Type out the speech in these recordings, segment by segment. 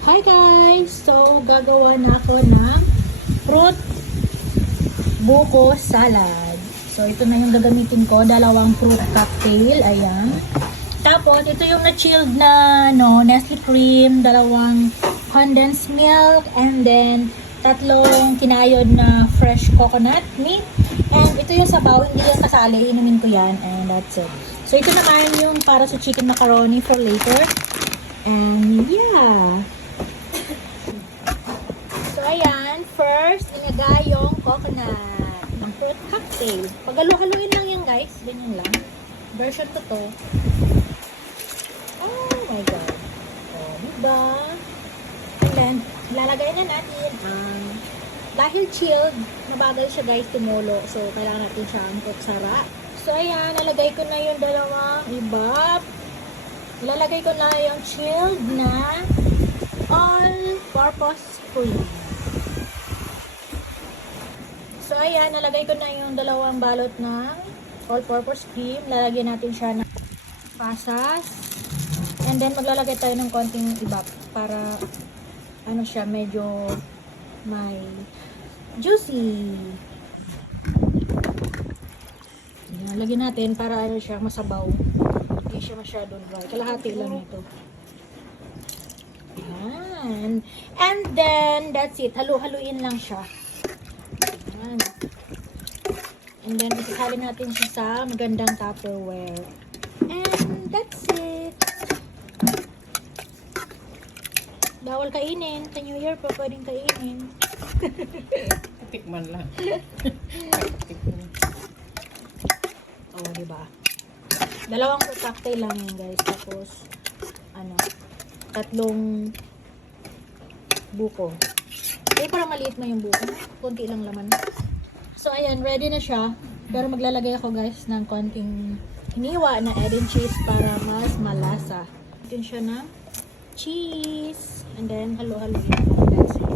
Hi guys! So, gagawa na ako ng fruit buko salad. So, ito na yung gagamitin ko. Dalawang fruit cocktail. Ayan. Tapos, ito yung na-chilled na Nestle cream. Dalawang condensed milk. And then, tatlong kinayod na fresh coconut milk. And ito yung sabaw. Hindi yung kasali. Inumin ko yan. And that's it. So, ito naman yung para sa chicken macaroni for later. And yeah. So, ayan. First, inagay yung coconut ng fruit cocktail. Pagalo-haluin lang yan, guys. Ganyan lang. Version to to. Oh my God. Oh, diba? And then, lalagay na natin ang dahil chilled, mabagal siya, guys, tumulo. So, kailangan natin siyang kutsara. So, ayan. Nalagay ko na yung dalawang ibap. Ilalagay ko na yung chilled na all-purpose cream. So, ayan, nalagay ko na yung dalawang balot ng all-purpose cream. Lalagyan natin siya ng pasas. And then, maglalagay tayo ng konting ibap para, ano siya, medyo may juicy. Ayan, lagyan natin para ano siya, masabaw. Hindi siya masyadong dry. Kalahati lang ito. Ayan. And then, that's it. Halu-haluin lang siya. Ayan. And then, isasalin natin siya sa magandang Tupperware. And that's it. Bawal kainin. Sa New Year pa pwedeng kainin. Tikman lang. Tikman. Oh, diba? Dalawang cocktail lang yan, guys. Tapos, ano, tatlong buko. Kaya parang maliit na yung buko. Kunti lang laman. So, ayan, ready na siya. Pero maglalagay ako, guys, ng konting hiniwa na egg and cheese para mas malasa. Ito siya ng cheese. And then, halo-halo yun. That's it.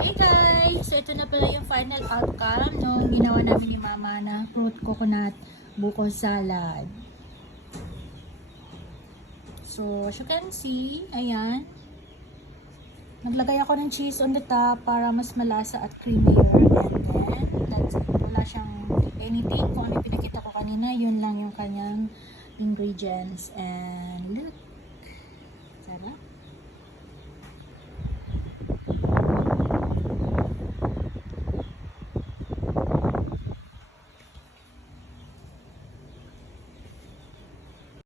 Hey guys! So, ito na pala yung final outcome nung ginawa namin ni Mama na fruit coconut buko salad. So, as you can see, ayan. Naglagay ako ng cheese on the top para mas malasa at creamier. And then, that's it. Wala siyang anything. Kung ano pinakita ko kanina, yun lang yung kanyang ingredients. And look! Sarap!